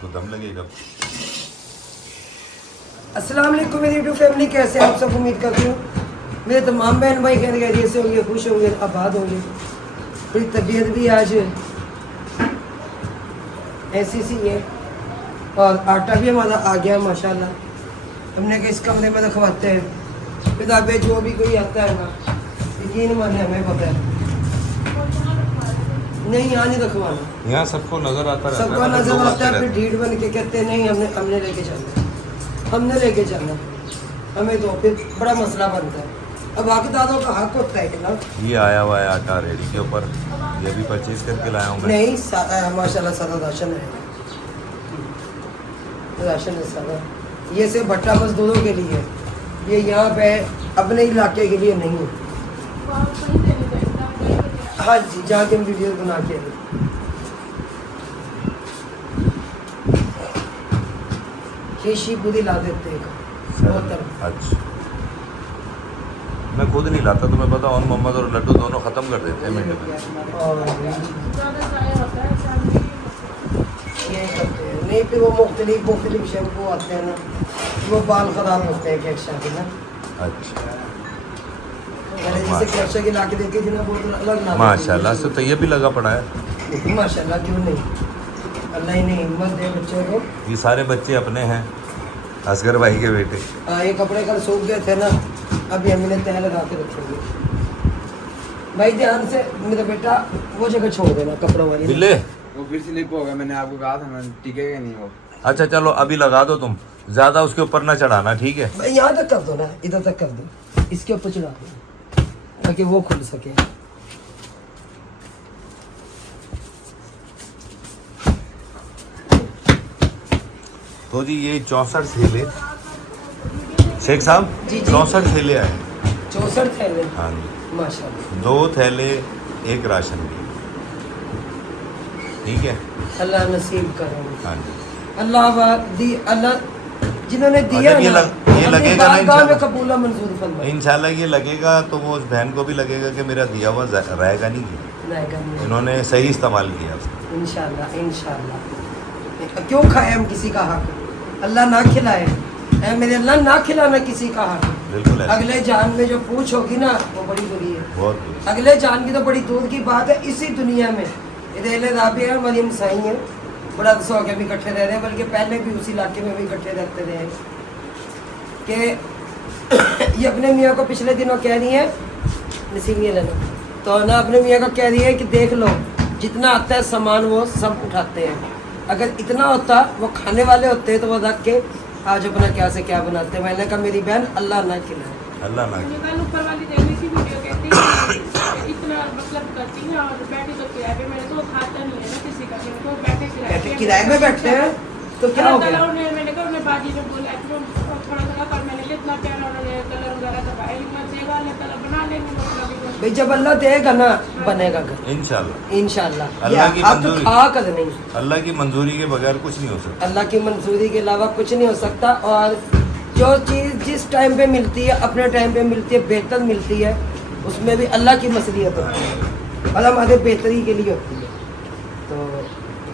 तो दम लगेगा। अस्सलाम वालेकुम मेरी यूट्यूब फैमिली, कैसे आप सब? उम्मीद करती हूँ मेरे तमाम बहन भाई खैरियत से होंगे, खुश होंगे, आबाद होंगे। थोड़ी तबीयत भी आज ऐसी सी है और आटा भी हमारा आ गया माशाल्लाह। हमने कि इस कमरे में रखवाते हैं किताबें, जो भी कोई आता है ना, यकीन माने हमें पता है नहीं, यहाँ नहीं रखवाना। यहाँ सबको नजर आता रहता है, सबको नजर आता है, फिर ढीठ बन के कहते हैं नहीं हमने लेके जाना, हमने लेके जाना, हमें तो फिर बड़ा मसला बनता है। अब हकदारों का हक होता है कि ना। ये आया हुआ है आटा रेडी के ऊपर, ये भी परचेज करके लाया हूँ मैं। नहीं माशाल्लाह सारा राशन है, राशन है सारा। ये सिर्फ भट्टा मजदूरों के लिए है, ये यहाँ पे अपने इलाके के लिए नहीं है। हाँ जी, जहाँ के हम वीडियो बना के शीशी पूरी ला देते हैं। अच्छा, मैं खुद नहीं लाता, तुम्हें पता, और मोहम्मद और लड्डू दोनों ख़त्म कर देते हैं मीठे में। ये करते हैं नहीं, फिर वो मुख्तलिफ शैम्पू आते हैं ना, वो बाल ख़राब होते हैं कैक्शा के ना। अच्छा, मैंने जिसे कैक्शा की ला के देखी थी ना, बहुत अलग ना। माशाल्लाह से तो ये भी लगा पड़ा है। माशाल्लाह, क्यों नहीं, अल्लाह ही ने हिम्मत दे बच्चों को। ये सारे बच्चे अपने हैं, असगर भाई के बेटे। हाँ, ये कपड़े कल सूख गए थे ना, अभी हम इन्हें तह लगा के रखेंगे। भाई ध्यान से मेरा बेटा वो जगह छोड़ देना कपड़ों वाली। बिल्ले वो फिर स्लिप हो गया, मैंने आपको कहा था, मैंने टिकेगा नहीं वो। अच्छा चलो अभी लगा दो, तुम ज़्यादा उसके ऊपर ना चढ़ाना, ठीक है? भाई यहाँ तक कर दो ना, इधर तक कर दो, इसके ऊपर चढ़ा दो ताकि वो खुल सके। तो जी ये 64 थैले शेख साहब, जी, जी। 64 थैले आए। 64 थैले, हाँ जी, माशाल्लाह। 2 थैले एक राशन के, ठीक है? अल्लाह नसीब करें। हाँ जी। अल्लाह जिन्होंने दिया जब ये ना, ये लगेगा ना बारगाह में इंशाल्लाह, कबूला मंजूर फरमाए। इंशाल्लाह ये लगेगा तो वो उस बहन को भी लगेगा कि मेरा दिया हुआ रहेगा नहीं, इन्होंने सही इस्तेमाल किया उसका। इंशाल्लाह इंशाल्लाह। क्यों खाए हम किसी का हक? अल्लाह ना खिलाए, ऐ मेरे अल्लाह ना खिलाना किसी का हक। बिल्कुल है, अगले जान में जो पूछ होगी ना, वो बड़ी बुरी है। बहुत दूर। अगले जान की तो बड़ी दूर की बात है, इसी दुनिया में इधर राबी है, मरियम साई है, बड़ा शौक है, भी इकट्ठे रह रहे हैं, बल्कि पहले भी उसी इलाके में भी इकट्ठे रहते रहे कि ये अपने मियाँ को पिछले दिनों कह रही है, नसीब ये लेना, तो ना अपने मियाँ को कह रही है कि देख लो जितना आता है सामान वो सब उठाते हैं, अगर इतना होता वो खाने वाले होते तो वो रख के आज अपना क्या से क्या बनाते। मैंने कहा मेरी बहन अल्लाह ना खिलाए, अल्लाह ना ऊपर वाली देखने की वीडियो कहती है इतना मतलब करती है और बैठे तो किराए पे, मेरे तो खाता नहीं है ना किसी का, मेरे को बैठे किराए में बैठे हैं तो क्या हो गया? मैंने कहा उन्हें बाजी ने बोला थोड़ा सा कर, मैंने कितना प्यारा उन्होंने कलर वगैरह करवाया, लेकिन सेवा ने कलर बना लेंगे मतलब। भाई जब अल्लाह देगा ना बनेगा घर, इंशाल्लाह। इंशाल्लाह। अल्लाह की आप मंजूरी, खा कर नहीं, अल्लाह की मंजूरी के बगैर कुछ नहीं हो सकता। अल्लाह की मंजूरी के अलावा कुछ नहीं हो सकता। और जो चीज़ जिस टाइम पे मिलती है, अपने टाइम पे मिलती है, बेहतर मिलती है, उसमें भी अल्लाह की मसलियत होती है और हमारे बेहतरी के लिए होती है। तो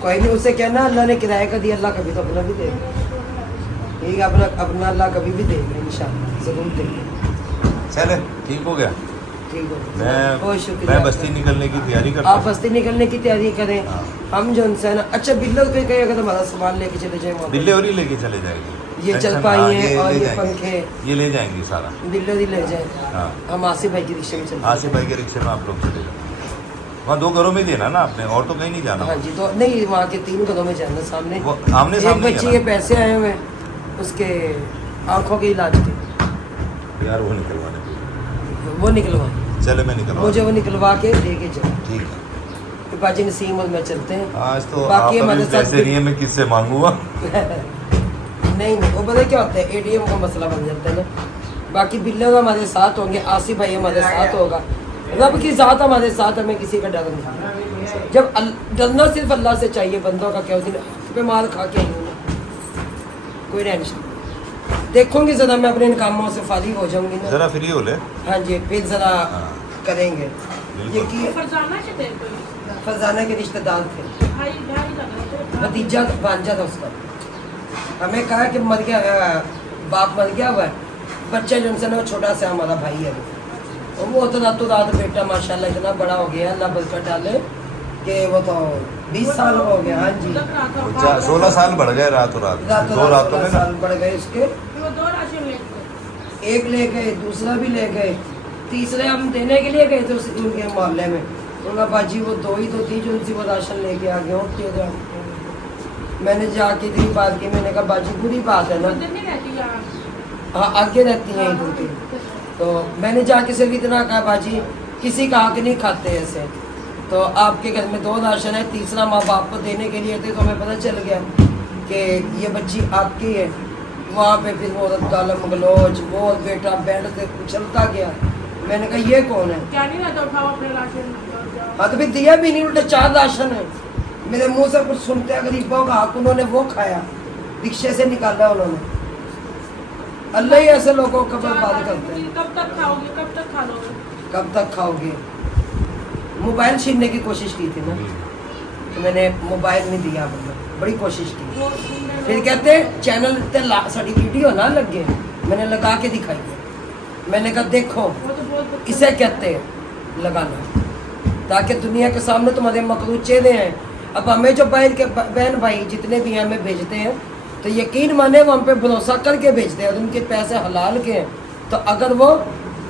कोई नहीं, उसे कहना अल्लाह ने किराए का दिया, अल्लाह कभी तो अपना भी देगा, ठीक है? अपना अल्लाह कभी भी देगा, इंशाल्लाह ज़रूर देगा। चले ठीक हो गया, ठीक है, मैं बहुत शुक्रिया। बस्ती निकलने की तैयारी करता आप हूँ। बस्ती निकलने की तैयारी करें, हाँ। हम जो उनसे ना, अच्छा बिल्लो पे कहीं अगर हमारा सामान लेके चले जाए वहाँ पे। बिल्ले और ही लेके चले जाएंगे, ये चल टेंशन- पाई हाँ, है और ले ये जाएंगे। पंखे ये ले जाएंगी सारा। बिल्लो ही ले जाए, हाँ, हम आसिफ भाई की रिक्शे में चलते आसिफ भाई के रिक्शे में आप लोग चले जाओ, वहाँ 2 घरों में देना ना आपने, और तो कहीं नहीं जाना। हाँ जी, तो नहीं वहाँ के 3 कदों में जाना सामने। वो आमने एक सामने ही बच्ची है के ना? पैसे आए हुए हैं उसके आंखों के इलाज के, यार वो निकलवाने को। वो निकलवा, चले मैं निकलवा, मुझे वो निकलवा के लेके जाओ। ठीक है। फिर बाजी नसीम और मैं चलते हैं। आज तो बाकी आप हमारे अभी साथ पैसे नहीं है, मैं किससे मांगूंगा? नहीं वो पता क्या होता है, एटीएम का मसला बन जाता है ना। बाकी बिल्ले हमारे साथ होंगे, आसिफ भाई हमारे साथ होगा, रब की ज़ात हमारे साथ, हमें किसी का डर नहीं। जब डरना सिर्फ अल्लाह से चाहिए, बंदों का क्या, उस दिन पे मार खा के आई हूँ ना, कोई टेंशन। देखूंगी ज़रा मैं अपने इन कामों से फारिग हो जाऊंगी ना, जरा फ्री हो ले। हाँ जी, फिर ज़रा हाँ। करेंगे। बिल्कुल। ये कि फरजाना के थे कोई फरजाना के रिश्तेदार थे, भाई भाई लग रहा था भतीजा भांजा था उसका। हमें कहा कि मर गया, बाप मर गया हुआ है, बच्चा जो उनसे ना छोटा सा हमारा भाई है वो। और वो तो रातों रात बेटा माशाल्लाह इतना बड़ा हो गया, अल्लाह बरकत डाले कि वो तो 20 साल हो गया। हाँ जी, लग रहा था 16 साल बढ़ गए रातों रात, रातों दो रात रातों 16 में ना। साल बढ़ गए उसके। वो 2 राशन लेते एक ले गए, दूसरा भी ले गए, तीसरे हम देने के लिए गए थे उनके मोहल्ले में। उनका बाजी वो 2 ही तो थी जो उनसे वो राशन लेके आ गए। और दे दो। मैंने जाके इतनी बात की, मैंने कहा बाजी बुरी बात है ना। उधर नहीं रहती यार। हाँ आगे रहती हैं इधर की। तो मैंने जाके सिर्फ इतना कहा बाजी किसी का हक नहीं खाते ऐसे। तो आपके घर में 2 राशन है, तीसरा माँ बाप को देने के लिए थे। तो हमें पता चल गया कि ये बच्ची आपकी है। वहाँ पे फिर वो गालम गलोच, वो बेटा बेड से उछलता गया। मैंने कहा ये कौन है? क्या नहीं रहता, उठाओ अपने राशन। हाँ तो फिर दिया भी नहीं, उल्टा 4 राशन है। मेरे मुंह से कुछ सुनते गरीबों का हक उन्होंने वो खाया, रिक्शे से निकाला उन्होंने। अल्लाह ही ऐसे लोगों को बर्बाद करते हैं। कब तक खाओगे, कब तक खा लोगे? कब तक खाओगे? मोबाइल छीनने की कोशिश की थी ना, तो मैंने मोबाइल नहीं दिया, मतलब बड़ी कोशिश की। वो सुनने फिर कहते चैनल ते साड़ी वीडियो ना लगे, मैंने लगा के दिखाई। मैंने कहा देखो वो तो बहुत इसे कहते हैं लगाना, ताकि दुनिया के सामने तुम्हारे मखलूक चेहरे हैं। अब हमें जो बहन भाई जितने भी हैं हमें भेजते हैं, तो यकीन माने वो हम पे भरोसा करके भेजते हैं और उनके पैसे हलाल के हैं। तो अगर वो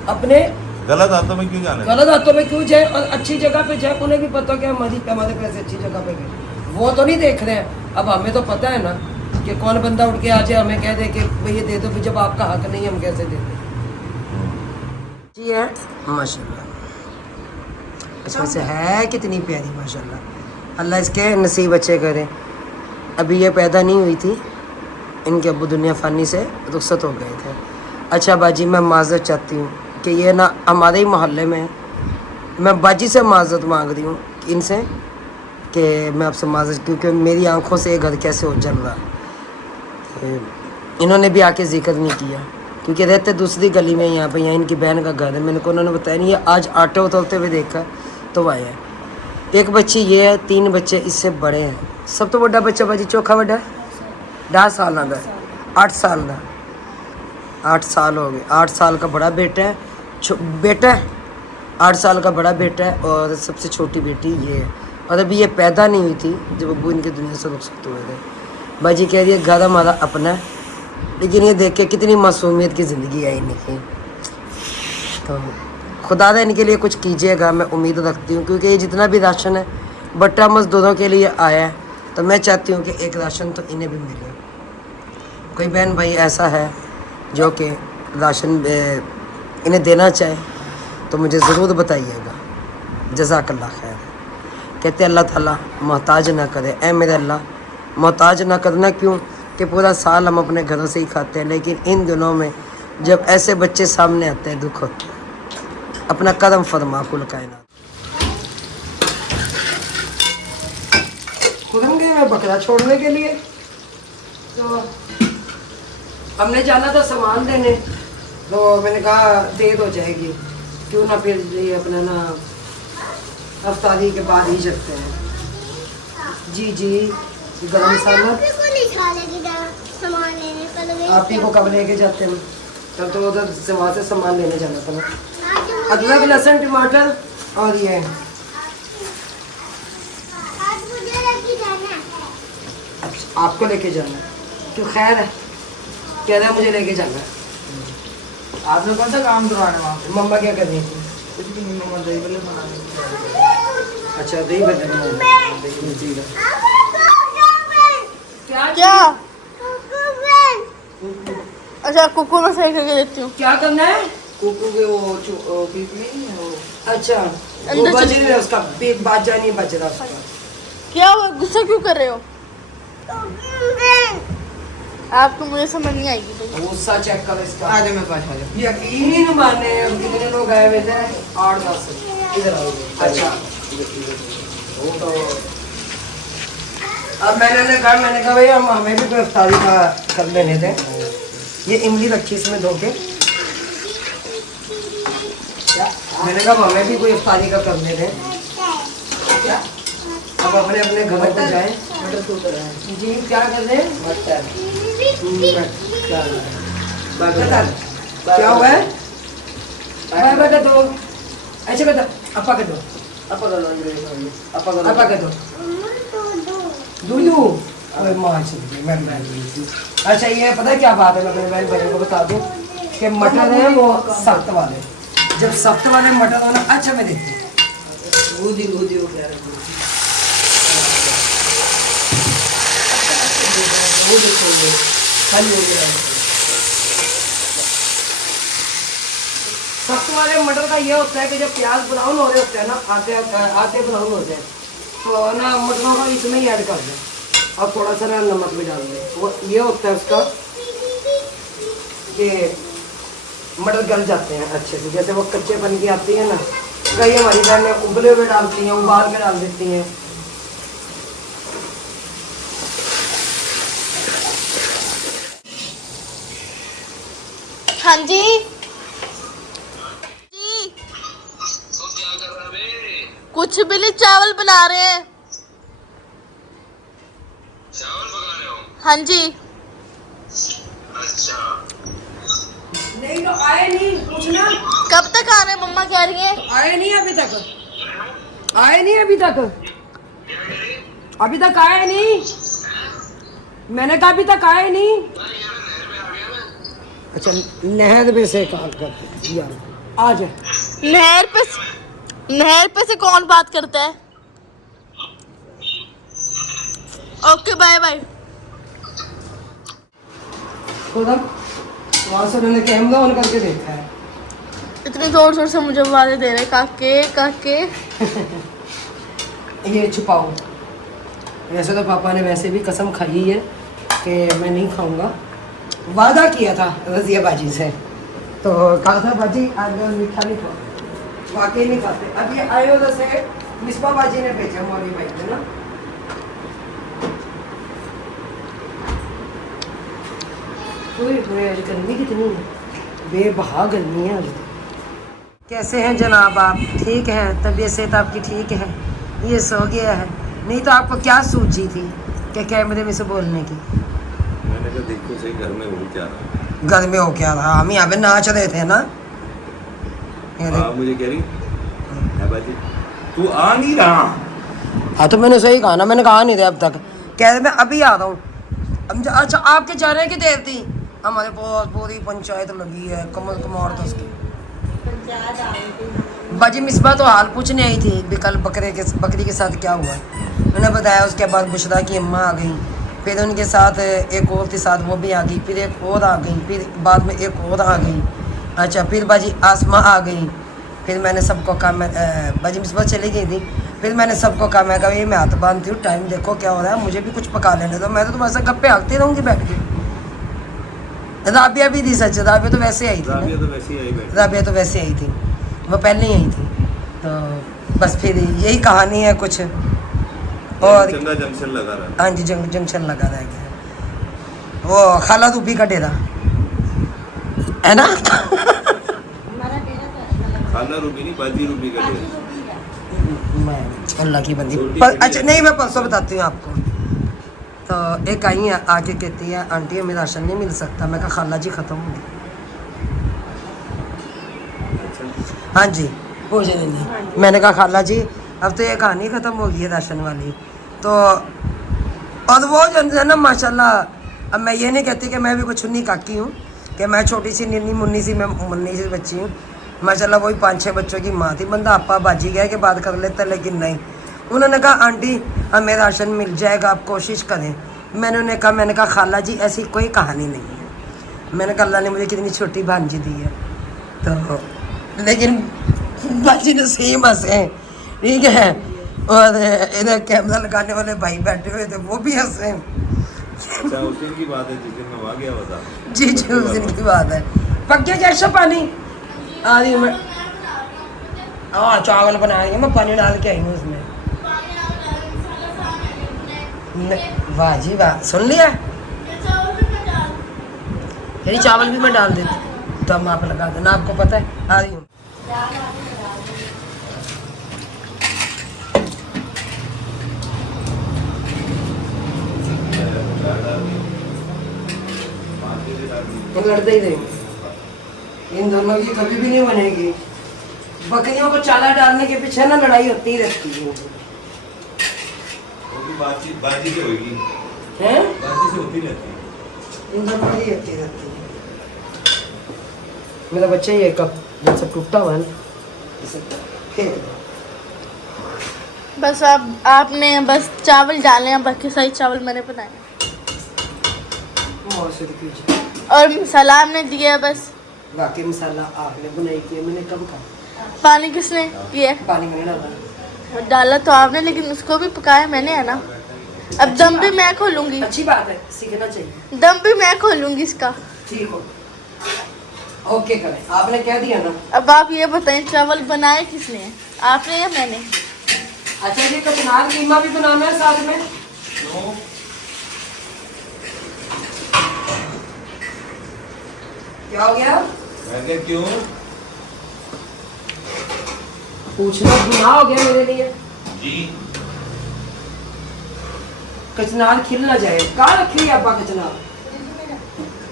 अपने गलत हाथों में क्यों जाने? गलत हाथों में क्यों जाए और अच्छी जगह पे जाए, उन्हें भी पता कि हमारे पैसे अच्छी जगह पे गए। वो तो नहीं देख रहे हैं। अब हमें तो पता है ना कि कौन बंदा उठ के आ जाए हमें कह दे कि भाई ये दे दो, जब आपका हक नहीं हम कैसे दे दें? जी है माशाल्लाह, इसमें से है कितनी प्यारी माशाल्लाह। अल्लाह इसके नसीब अच्छे करे। अभी ये पैदा नहीं हुई थी, इनके अब्बू दुनिया फ़ानी से रुखसत हो गए थे। अच्छा बाजी मैं माज़रत चाहती हूँ कि ये ना हमारे ही मोहल्ले में है। मैं बाजी से माज़रत मांग रही हूँ इनसे कि मैं आपसे माज़रत, क्योंकि मेरी आंखों से ये घर कैसे हो जल रहा। इन्होंने भी आके जिक्र नहीं किया क्योंकि रहते दूसरी गली में, यहाँ पे यहाँ इनकी बहन का घर है। मैंने को उन्होंने बताया नहीं, ये आज आटे उतरते हुए देखा तो आए हैं। एक बच्ची ये है, 3 बच्चे इससे बड़े हैं। सब तो बड़ा बच्चा बाजी चौखा बड़ा 10 साल का, 8 साल का, 8 साल हो गए। 8 साल का बड़ा बेटा है, बेटा है 8 साल का बड़ा बेटा है, और सबसे छोटी बेटी ये है। और अभी ये पैदा नहीं हुई थी जब अब्बू इनकी दुनिया से रुखसत हुए थे। बाजी कह रही है घर हमारा अपना है, लेकिन ये देख के कितनी मासूमियत की ज़िंदगी है इनकी। तो खुदा ने इनके लिए कुछ कीजिएगा, मैं उम्मीद रखती हूँ, क्योंकि ये जितना भी राशन है बट्टा मजदूरों के लिए आया है। तो मैं चाहती हूँ कि एक राशन तो इन्हें भी मिले। कोई बहन भाई ऐसा है जो कि राशन इन्हें देना चाहे तो मुझे ज़रूर बताइएगा। जज़ाकल्लाह खैर। कहते अल्लाह ताला मोहताज ना करे। ऐ मेरे अल्लाह मोहताज ना करना, क्यों कि पूरा साल हम अपने घरों से ही खाते हैं, लेकिन इन दिनों में जब ऐसे बच्चे सामने आते हैं दुख होता है। अपना कदम फरमा कुल कायनात। खुदम गए मैं बकरा छोड़ने के लिए, तो हमने जाना था सामान देने, तो मैंने कहा देर हो जाएगी, क्यों ना फिर ये अपना ना अफ्तारी के बाद ही चलते हैं। जी जी गरम मसाला आप ही को कब लेके जाते हैं? तब तो उधर से वहाँ से सामान लेने जाना था ना। अदरक लहसुन टमाटर और ये अच्छा आपको लेके जाना है? क्यों खैर है, कह रहा है मुझे लेके जाना है। आप लोग कौन सा काम करवाने वहाँ पे? मम्मा क्या कर रही थी? कुछ भी नहीं, मम्मा दही बल्ले बना रही अच्छा दही बल्ले बना रही थी। क्या? अच्छा कुकू में सही करके देती हूँ। क्या करना है? कुकू के वो बीफ नहीं है वो। अच्छा अंदर वो बज चली- नहीं रहा उसका, बाजा नहीं बज रहा उसका। क्या हुआ, गुस्सा क्यों कर रहे हो? आपको मुझे समझ नहीं आएगी तो। गुस्सा चेक कर इसका। आ जाओ मेरे पास आ जाओ। यकीन माने कितने लोग आए हुए थे? 8-10। इधर आओ। अच्छा वो तो अब मैंने कहा भाई हमें भी कोई इफ्तारी का कर लेने थे। ये इमली रखी इसमें धो के, मैंने कहा हमें भी कोई इफ्तारी का कर लेने। अब आप अपने अपने घरों को जाएं। मटर सूप है जी क्या कर रहे हैं? मटर मटर क्या हुआ है? बाय कर दो, ऐसे कर दो, अपा कर दो, apa kalau अपा कर दो, दूधू ओए माँ चली मैं अच्छा ये पता है क्या बात है, मैं अपने बहन भाइयों को बता दूं कि मटर है वो सख्त वाले, जब सख्त वाले मटर हो ना, अच्छा मैं देखती हूँ गूदी हो गया खाली हो गया। सख्त वाले मटर का ये होता है कि जब प्याज ब्राउन हो रहे होते हैं ना, आते ब्राउन होते हैं, तो ना मटरों का इसमें ही ऐड कर दें और थोड़ा सा ना नमक भी डाल दें। वो ये होता है उसका कि मटर गल जाते हैं अच्छे से, जैसे वो कच्चे पन की आती है ना, कई हमारी बहनें उबले हुए डालती हैं, उबाल के डाल देती हैं। हाँ जी कुछ भी नहीं, चावल बना रहे हैं। चावल पका रहे हो? हाँ जी। अच्छा। नहीं तो आए नहीं, पूछना कब तक आ रहे हैं, मम्मा कह रही है। आए नहीं अभी तक, आए नहीं अभी तक, अभी तक आए नहीं, मैंने कहा अभी तक आए नहीं। अच्छा नहर में से कॉल करते यार, आ जाए। नहर पे से कौन बात करता है? Okay bye bye. खुदा वहाँ से उन्होंने कैमरा ऑन करके देखा है। इतने जोर जोर से मुझे आवाज़ें दे रहे, काके काके। ये छुपाओ। वैसे तो पापा ने वैसे भी कसम खाई है कि मैं नहीं खाऊंगा, वादा किया था रजिया बाजी से, तो कहा था बाजी आज मैं मीठा नहीं खाऊंगा, वाकई नहीं खाते। अब ये आए उधर से मिसबा बाजी ने भेजा मौली भाई ने ना, गर्मी कितनी है, बेबहा गर्मी है आज। कैसे हैं जनाब आप? ठीक हैं, तबीयत सेहत आपकी ठीक है? ये सो गया है, नहीं तो आपको क्या सूझी थी कि कैमरे में से बोलने की? मैंने कहा देखो सही घर में हो क्या रहा घर में हो क्या रहा, हम यहाँ पे नाच रहे थे ना। ये है। देख। मुझे कह रही है बाजी तू आ नहीं रहा। हाँ तो मैंने सही कहा ना, मैंने कहा नहीं थे अब तक, कह रहे मैं अभी आ रहा हूँ। अच्छा आपके जाने की देर थी, हमारे बहुत पूरी पंचायत लगी है, कमल कुमार तो उसकी बाजी मिसबा तो हाल पूछने आई थी भी कल बकरी के साथ क्या हुआ। मैंने बताया, उसके बाद बुशरा की अम्मा आ गई, फिर उनके साथ एक और के साथ वो भी आ गई, फिर एक और आ गई, फिर बाद में एक और आ गई। अच्छा फिर बाजी आसमा आ गई, फिर मैंने सबको कहा, मैं बाजी मिसबा चली गई थी, फिर मैंने सबको कहा, मैं कहा ये मैं हाथ बांधती हूँ, टाइम देखो क्या हो रहा है, मुझे भी कुछ पका लेने दो, मैं तो तुम्हारे साथ गप्पे हाँकती रहूँगी बैठ के। राबिया भी थी, सच राबिया तो वैसे आई थी, राबिया तो वैसे ही आई बैठी। राबिया तो वैसे आई थी, वो पहले ही आई थी। तो बस फिर यही कहानी है कुछ, और चंगा जंक्शन लगा रहा हाँ जी जंक्शन लगा रह गया, वो खाला रूबी का डेरा है ना। खाना रूबी नहीं, बाजी रूबी का डेरा। मैं अल्लाह की बंदी पर, अच्छा नहीं मैं परसों बताती हूँ आपको। तो एक आई है आके कहती है आंटी हमें राशन नहीं मिल सकता, मैं कहा खाला जी ख़त्म हो गई। अच्छा हाँ जी भोजन नहीं, मैंने कहा खाला जी अब तो ये कहानी ख़त्म हो गई है राशन वाली। तो और वो जो है ना माशाल्लाह, अब मैं ये नहीं कहती कि मैं भी कुछ छुन्नी काकी हूँ, कि मैं छोटी सी निन्नी मुन्नी सी मैं मुन्नी सी बच्ची हूँ, माशाल्लाह वही 5-6 बच्चों की माँ थी। बंदा आपा बाजी गया कि बात कर लेता, लेकिन नहीं, उन्होंने कहा आंटी हमें राशन मिल जाएगा, आप कोशिश करें। मैंने कहा खाला जी ऐसी कोई कहानी नहीं है। मैंने कहा अल्लाह ने मुझे कितनी छोटी भांजी दी है। तो लेकिन बाजी ने सेम हंसे, ठीक है, और इधर कैमरा लगाने वाले भाई बैठे हुए थे वो भी हंसे। अच्छा उस दिन की बात है जिस दिन मैं वहाँ गया हुआ था। जी उस दिन की बात है। पक गया कैसा पानी? आ रही मैं, हाँ चावल बना रही हूँ मैं, पानी डाल के आई हूँ उसमें। वाह जी वाह, सुन लिया? यही चावल भी मैं डाल देती तो हम आप लगा देना, आपको पता है। आ रही हूँ। वो लड़ते ही रहेंगे, इन दोनों की कभी भी नहीं बनेगी। बकरियों को चाला डालने के पीछे ना लड़ाई होती ही रहती है। वो भी बाजी से होगी, हैं? बाजी से होती रहती है। इन दोनों की होती रहती है। मेरा बच्चा ये कप जब से टूटा हुआ है ना, इसे फेंक दो। बस अब आपने बस चावल डाले हैं, बाकी सारी चावल मैंने बनाए हैं। बहुत शुरू कीजिए। और मसाला आपने दिया बस। बाकी मसाला आपने बुनाई किया, मैंने कब कहा? पानी किसने किया? पानी मैंने डाला। डाला तो आपने, लेकिन उसको भी पकाया मैंने, है ना। अब दम भी मैं खोलूंगी, अच्छी बात है, सीखना चाहिए। दम भी मैं खोलूंगी इसका। ठीक हो, ओके करें। आपने क्या दिया ना? अब आप ये बताएं चावल बनाए किसने, आपने या मैंने? अच्छा, ये कचनार कीमा भी बनाना है साथ में। क्या हो गया? मैं क्या क्यों? पूछना गुनाह हो गया मेरे लिए। जी कचनार खिल ना जाए। कहाँ रखी है आपका कचनार?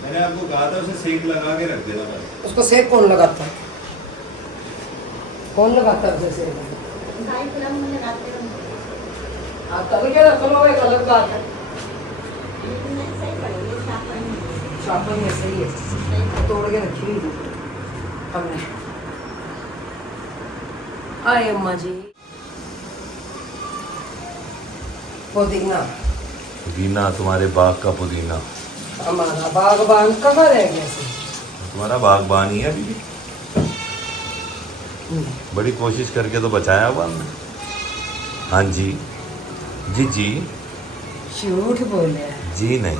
मैंने आपको कहा था उसे सेक लगा के रख देना बस। उसको सेक कौन लगाता है? कौन लगाता है उसे सेक? आप तब क्या रख लो, एक अलग बात है। शापर में सही है, तोड़ के रखी हुई थी हमने। आए अम्मा जी। पुदीना, पुदीना, तुम्हारे बाग का पुदीना। हमारा बागबान कहाँ रह गया? तुम्हारा बागबान ही है अभी भी। बड़ी कोशिश करके तो बचाया हुआ हमने। हाँ जी जी जी झूठ बोले। जी नहीं,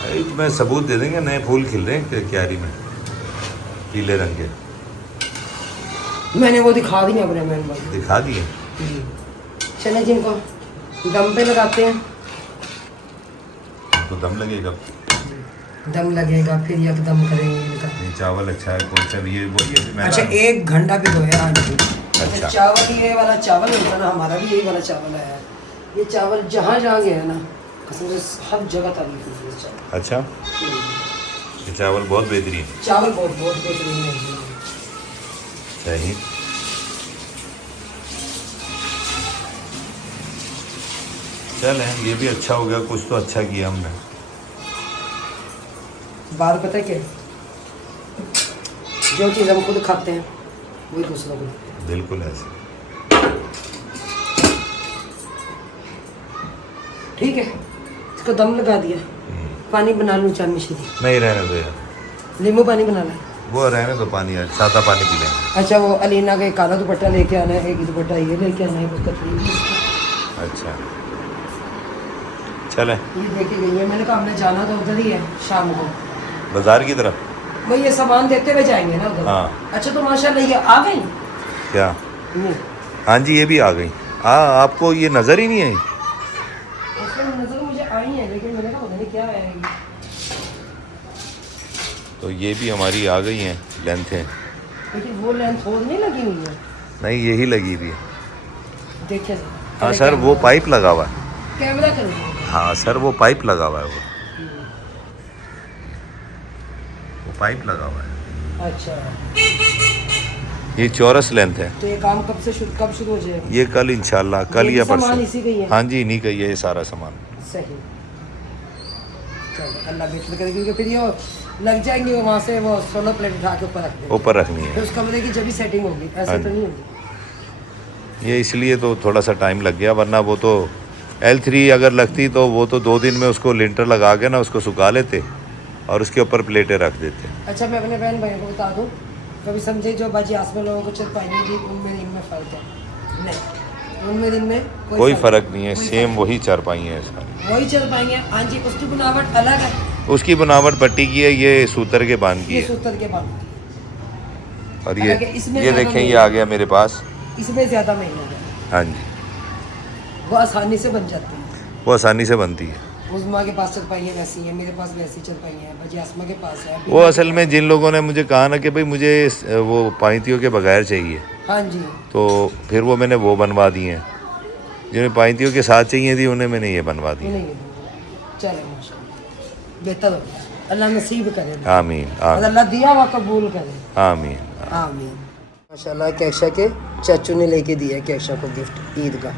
अरे तुम्हें सबूत दे देंगे। नए फूल खिल रहे हैं क्यारी में, पीले रंग के। मैंने वो दिखा दी अपने मैन भाई। दिखा दिए। चले जिनको दम पे लगाते हैं। तो दम लगेगा। दम लगेगा फिर एकदम करेंगे इनका। ये चावल अच्छा है, कौन सा भी? ये वही है मैंने। अच्छा, 1 घंटा भिगोया आज भी। अच्छा। चावल ये वाला चावल होता ना, हमारा भी यही वाला चावल है। ये चावल जहाँ जहाँ गया ना, कसम से हर जगह तारीफ होती है इस चावल। अच्छा, ये चावल बहुत बेहतरीन। चावल बहुत बहुत बेहतरीन है। सही। चल है, ये भी अच्छा हो गया, कुछ तो अच्छा किया हमने। बात पता है क्या? जो चीज़ हम खुद खाते हैं वही दूसरों को देते हैं। बिल्कुल ऐसे। ठीक है, इसको दम लगा दिया। पानी बना लूँ चाय मिश्री? नहीं, रहने दो यार, नींबू पानी बना लें? वो रहने दो, पानी है, सादा पानी पी लेंगे। अच्छा, वो अलीना का एक काला दुपट्टा लेके आना है, एक दुपट्टा ये लेके आना है, उसका अच्छा चले। ये देखे गई है। मैंने कहा हमने जाना तो उधर ही है शाम को, बाजार की तरफ। वही ये सामान देते हुए जाएंगे ना उधर। हाँ। अच्छा, तो माशाल्लाह ये आ गई। क्या? नहीं, हाँ जी, ये भी आ गई। आपको ये नज़र ही नहीं आई? उसमें नजर मुझे आई है, लेकिन मैंने कहा पता नहीं क्या आएगी। तो ये भी हमारी आ गई हैं, लेंथ है। लेकिन वो लेंथ और नहीं लगी हुई है। नहीं, यही लगी हुई है। देखिए हाँ सर, वो पाइप लगा हुआ है। कैमरा करो। हाँ सर, वो पाइप लगा हुआ है। वो पाइप लगा हुआ है। अच्छा, ये चौरस लेंथ है। तो ये काम कब शुरू हो जाएगा? ये कल इंशाल्लाह, कल ये या सामान परसों। इसी का ही है? हाँ जी, नहीं कही है ये सारा सामान। सही। चलो, अल्लाह बेहतर करे, क्योंकि फिर ये लग जाएंगे वो वहाँ से, वो सोलर प्लेट उठा के ऊपर रख देंगे। ऊपर रखनी फिर है। उस कमरे की जब भी सेटिंग होगी, ऐसे हाँ तो जी। नहीं होगी। ये इसलिए तो थोड़ा सा टाइम लग गया, वरना वो तो L3 अगर लगती तो वो तो 2 दिन में उसको लिंटर लगा के ना उसको सुखा लेते और उसके ऊपर प्लेटें रख देते। अच्छा, मैं अपने बहन भाइयों को बता दूँ, कभी समझे जो बाजी आसमान लोगों को चरपाइयाँ दी, उनमें इनमें फ़र्क है। नहीं, उनमें इनमें कोई फ़र्क नहीं है, सेम वही चारपाई है सारी। वही चरपाइयाँ। हाँ जी, उसकी बनावट अलग है। उसकी बनावट पट्टी की है, ये सूतर के बांध की ये है। सूतर के बाद और अलग है, इसमें ये ज़्यादा देखें, ये नहीं आ है। गया मेरे पास। इसमें ज़्यादा महंगा है, हाँ जी, वो आसानी से बन जाती है। वो आसानी से बनती है। उज़मा के पास चरपाइयाँ वैसी हैं, मेरे पास वैसी चरपाइयाँ हैं, बाजी आसमा के पास है। वो असल में जिन लोगों ने मुझे कहा ना कि भाई मुझे वो पाइतियों के बगैर चाहिए, हाँ जी, तो फिर वो मैंने वो बनवा दी हैं। जिन्हें पाइतियों के साथ चाहिए थी उन्हें मैंने ये बनवा दी। नहीं चले माशाल्लाह बेहतर हो गया। अल्लाह नसीब करे आमीन और आमीन अल्लाह दिया हुआ कबूल करे। आमीन। आमीन। माशाल्लाह कैशा के चाचू ने लेके दिया कैशा को गिफ्ट ईद का।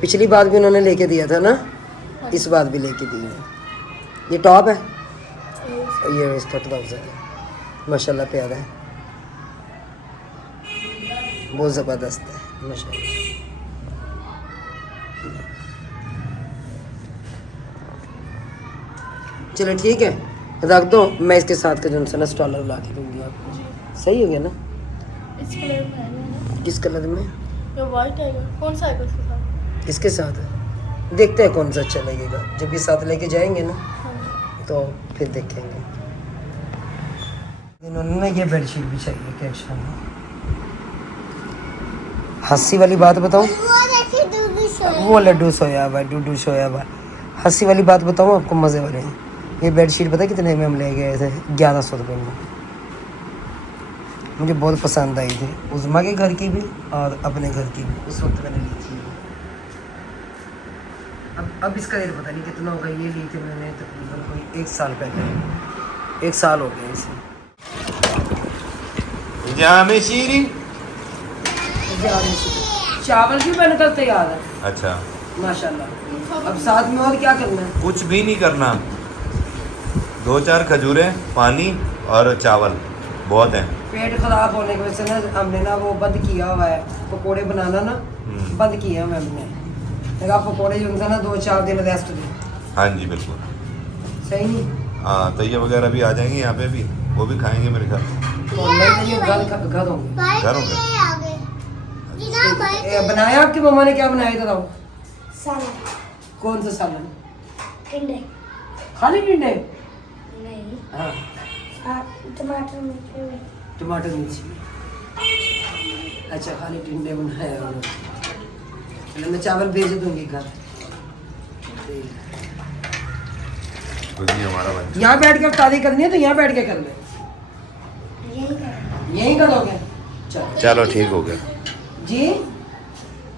पिछली बार भी उन्होंने लेके दिया था ना, इस बार भी लेके दिया है। ये टॉप है और ये इसका ट्राउजर है। माशाल्लाह प्यारा है, बहुत ज़बरदस्त है माशाल्लाह। चलो ठीक है, रख दो। मैं इसके साथ का जो है ना स्टॉलर ला के दूँगी आपको। सही हो गया ना? इस कलर में है ना? किस कलर में? ये वाइट आएगा। कौन सा आएगा उसके साथ? इसके साथ है। देखते हैं कौन सा अच्छा लगेगा। जब ये साथ लेके जाएंगे ना हाँ। तो फिर देखेंगे। इन्होंने ना ये बेडशीट भी चाहिए कैशा में। हंसी वाली बात बताऊं, वो लड्डू सोया हुआ, डूडू सोया हुआ। हंसी वाली बात बताऊं आपको, मज़े वाले। ये बेडशीट पता है कितने में हम ले गए थे? 1100 रुपये में। मुझे बहुत पसंद आई थी, उज़मा के घर की भी और अपने घर की भी। उस वक्त मैंने ली थी। अब इसका रेट पता नहीं कितना होगा। ये ली थी मैंने तकरीबन कोई 1 साल पहले। 1 साल हो गया इसे। जामे शीरी। चावल भी बनकर तैयार है अच्छा, माशाल्लाह। अब साथ में और क्या करना है? कुछ भी नहीं करना, 2-4 खजूरें, पानी और चावल बहुत हैं। पेट खराब होने की वजह से ना हमने ना वो बंद किया हुआ है, पकोड़े बनाना ना बंद किया है हमने। लगा पकोड़े जो उनका ना 2-4 दिन रेस्ट दे। हाँ जी बिल्कुल। सही नहीं? हाँ, तैयब वगैरह भी आ जाएंगे यहाँ पे भी, वो भी खाएंगे मेरे ख्याल। तो मैं ये घर होंगे। घर होंगे। बनाया आपकी मम्मा ने? क्या बनाया था? बताओ। सालन। कौन सा सालन? टिंडे। खाली टिंडे? नहीं। हाँ, टमाटर मिर्ची। टमाटर मिर्ची। अच्छा, खाली टिंडे बनाया उन्होंने। चलो मैं चावल भेज दूंगी घर। तो जी हमारा बन यहाँ बैठ के अफ्तारी करनी है तो यहाँ बैठ के कर ले। यही करें। यहीं करोगे? चलो चलो ठीक हो गया, जी,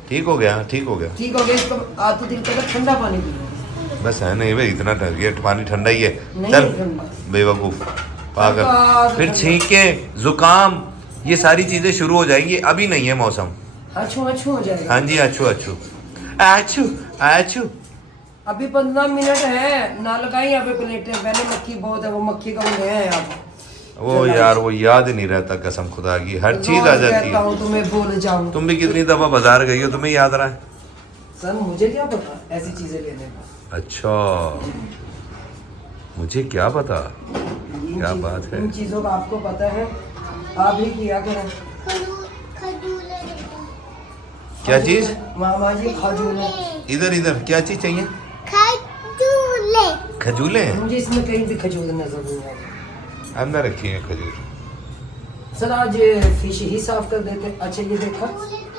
ठीक हो गया, ठीक हो गया। ठीक हो गया। इसको आज तो दिल का ठंडा पानी पियो। बस है नहीं भाई, इतना ये पानी ठंडा ही है। नहीं चल ठंडा। बेवकूफ पागल, पागल। फिर छींके जुकाम ये सारी चीजें शुरू हो जाएंगी। अभी नहीं है मौसम। अच्छू अच्छू हो जाएगा। हाँ जी, अच्छू अच्छू अच्छू अच्छू। अभी 15 मिनट है ना, लगाई यहाँ पे प्लेटें। पहले मक्खी बहुत है, वो मक्खी का उन्हें है यहाँ पे। वो यार वो याद नहीं रहता, कसम खुदा की हर चीज आ जाती कहता है। हूँ तुम्हें भूल जाऊँ। तुम भी कितनी दफा बाजार गई हो, तुम्हें याद रहा है? सर मुझे क्या पता ऐसी चीजें लेने का। अच्छा, मुझे क्या पता। क्या बात है। इन चीजों का आपको पता है, आप ही किया करें। क्या चीज? मामा जी खजूले। इधर इधर क्या चीज चाहिए? खजूले। मुझे इसमें कहीं भी खजूर नजर नहीं आ रही। अंदर रखी है खजूर। सर आज फिश ही साफ कर देते। अच्छा ये देखा,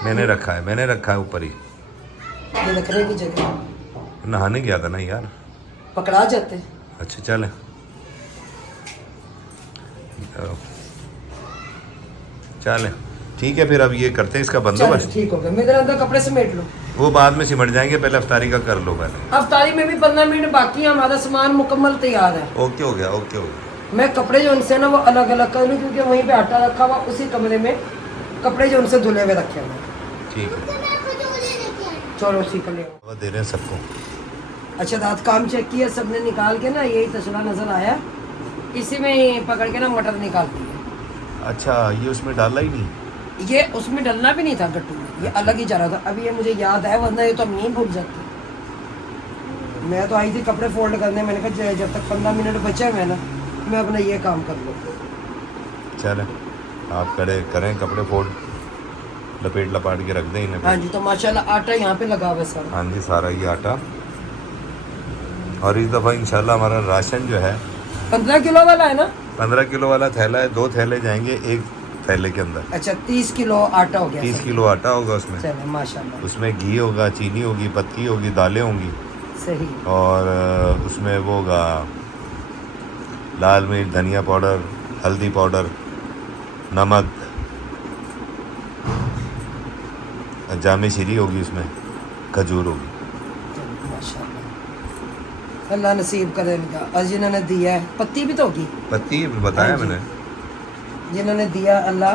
मैंने रखा है, मैंने रखा है ऊपर ही। ये रखने की जगह नहाने गया था ना यार। पकड़ा जाते। अच्छा चले, चले ठीक है। फिर अब ये करते हैं इसका चलो बंदोबस्त। ठीक हो गया। मेरे अंदर कपड़े समेट लो। वो बाद में सिमट जाएंगे, पहले अफ्तारी का कर लो पहले। अफ्तारी में भी 15 मिनट बाकी है, हमारा सामान मुकम्मल तैयार है। ओके हो गया, ओके हो गया। मैं कपड़े जो उनसे ना वो अलग अलग कर लूँ, क्योंकि वहीं पे आटा रखा हुआ, उसी कमरे में कपड़े जो उनसे धुले हुए रखे हुए। ठीक है, चलो ठीक है। वो दे रहे हैं सबको। अच्छा रात काम चेक किया सबने, निकाल के ना यही तसला नजर आया, इसी में ही पकड़ के ना मटर निकालती है। अच्छा, ये उसमें डाला ही नहीं? ये उसमें डलना भी नहीं था गट्टू में, ये अलग ही जा रहा था। अभी ये मुझे याद है, वरना ये तो हम नहीं भूल जाते। मैं तो आई थी कपड़े फोल्ड करने, मैंने कहा जब तक 15 मिनट बचे हुए ना, मैं अपना ये काम कर लूँ। चले आप कड़े करें, कपड़े फोल्ड लपेट लपाट के रख दें इन्हें। हाँ जी, तो माशाल्लाह आटा यहाँ पे लगा हुआ है सर। हाँ जी, सारा ये आटा। और इस दफ़ा इंशाल्लाह हमारा राशन जो है 15 किलो वाला है ना? 15 किलो वाला थैला है। 2 थैले जाएंगे एक थैले के अंदर। अच्छा 30 किलो आटा हो गया। 30 किलो आटा होगा उसमें। चलो माशाल्लाह। उसमें घी होगा, चीनी होगी, पत्ती होगी, दालें होंगी, सही। और उसमें वो होगा लाल मिर्च, धनिया पाउडर, हल्दी पाउडर, नमक, जामे शीरी होगी, उसमें खजूर होगी। चलो, माशाल्लाह। अल्लाह नसीब करे इनका, और जिन्होंने दिया है पत्ती भी तो होगी, पत्ती बताया हाँ जी। मैंने, जिन्होंने दिया अल्लाह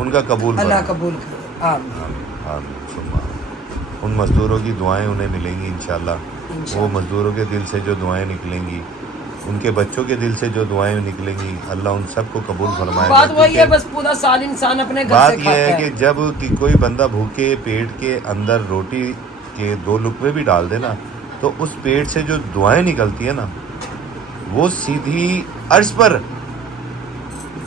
उनका कबूल अल्लाह फरमाए। कबूल करे। आमीन। आमीन, आमीन, सुम्मा आमीन। उन मज़दूरों की दुआएं उन्हें मिलेंगी इंशाल्लाह। वो इंशाल्लाह। मज़दूरों के दिल से जो दुआएं निकलेंगी, उनके बच्चों के दिल से जो दुआएं निकलेंगी, अल्लाह उन सबको कबूल फरमाएगा। बात वही है, क्योंकि बस पूरा साल इंसान अपने घर बात से यह खाता है है। कि जब कि कोई बंदा भूखे पेट के अंदर रोटी के 2 लुक़मे भी डाल दे ना, तो उस पेट से जो दुआएं निकलती है ना, वो सीधी अर्श पर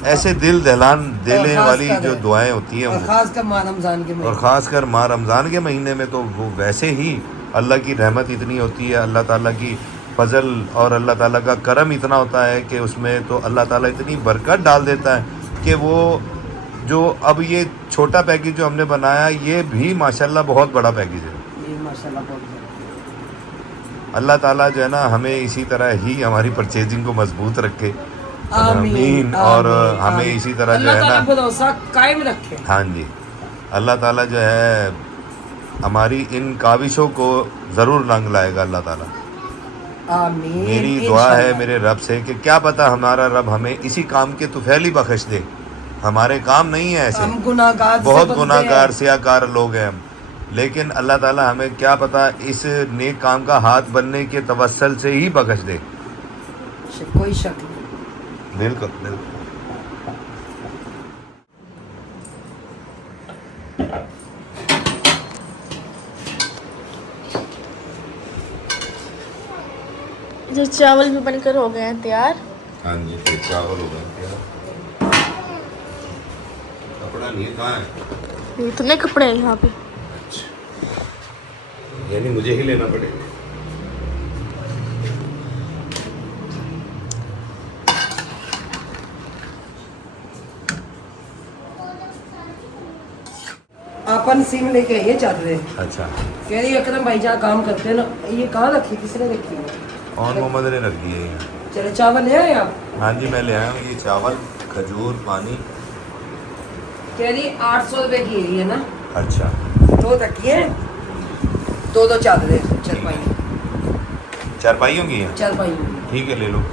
ऐसे दिल दहलान देने खास वाली कर जो है। दुआएं होती हैं और वो, खास कर माह रमजान के और महीने। ख़ासकर माह रमज़ान के महीने में तो वो वैसे ही अल्लाह की रहमत इतनी होती है, अल्लाह ताला की फजल और अल्लाह ताला का करम इतना होता है कि उसमें तो अल्लाह ताला इतनी बरकत डाल देता है कि वो जो अब ये छोटा पैकेज जो हमने बनाया, ये भी माशाल्लाह बहुत बड़ा पैकेज है। ये माशाल्लाह बहुत बढ़िया। अल्लाह ताला जो है ना, हमें इसी तरह ही हमारी परचेजिंग को मजबूत रखे। आमीन। और आमीन, हमें आमीन। इसी तरह जो अल्लाह है ताला ना, भरोसा कायम रखे। हाँ जी, अल्लाह ताला जो है हमारी इन काविशों को ज़रूर रंग लाएगा अल्लाह ताला। आमीन। मेरी दुआ है इंशाल्लाह। मेरे रब से कि क्या पता हमारा रब हमें इसी काम के तुफैली बख्श दे। हमारे काम नहीं है ऐसे, हम गुनाहगार से बहुत बंदे गुनाहगार हैं। सियाकार लोग हैं हम, लेकिन अल्लाह ताला हमें क्या पता इस नेक काम का हाथ बनने के तवस्सल से ही बख्श दे। कोई शक नहीं। बिल्कुल बिल्कुल। जो चावल भी बनकर हो गए हैं तैयार। हाँ जी, फिर चावल हो गए। कपड़ा नहीं है, कहाँ है? इतने कपड़े हैं यहाँ पे। यानी मुझे ही लेना पड़ेगा। अपन सिम लेके ये चादरें अच्छा, कह रही अकरम भाई जहाँ काम करते हैं ना, ये कहाँ रखी, किसने रखी है? और मोहम्मद ने रख दिए हैं। चलो चावल ले आए आप। हाँ जी, मैं ले आया हूँ ये चावल, खजूर, पानी। कह रही 800 रुपए की है ये ना, अच्छा, 2 तकिए, 2 चादरें, चारपाई चारपाई होंगी हैं? चारपाई ठीक है, ले लो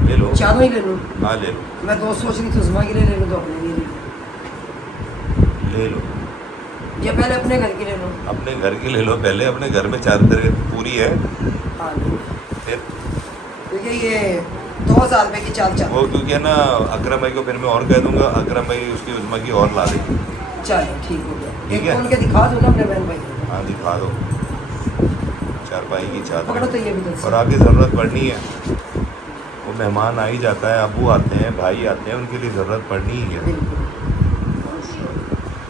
ले लो। चारों ही ले लूँ। हाँ ले लो मैं 2 सोच रही थी उस्मा के लिए ले लूँ, तो अपने लिए ले लूँ। ले लो। ये पहले अपने घर की ले लूँ। अपने घर की ले लो पहले, अपने घर में चादर पूरी है। हाँ फिर क्योंकि ये 2000 रुपए की चाल वो क्योंकि है ना, अकरम भाई को फिर मैं और कह दूंगा, अकरम भाई उसकी उस्मा की और ला देगी। चलो ठीक हो गया। ठीक एक है। खोल के दिखा दो ना अपने बहन भाई को। हाँ दिखा दो, चारपाई की पकड़ो तो चादर। ये भी और आगे ज़रूरत पड़नी है, वो मेहमान आ ही जाता है, अबू आते हैं, भाई आते हैं, उनके लिए ज़रूरत पड़नी ही है, बिल्कुल।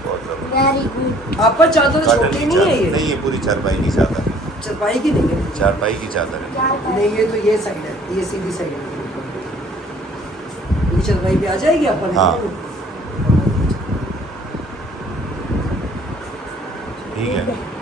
बहुत ज़रूरत। Very good. आप पर चादर कॉटन छोटी की नहीं है चादर ये, नहीं, ये पूरी चारपाई की चादर है, चारपाई की नहीं है। चारपाई की चादर है। नहीं ये तो ये साइड है, ये सीधी साइड है। ये चारपाई पे आ जाएगी आप पर। हाँ। ठीक है।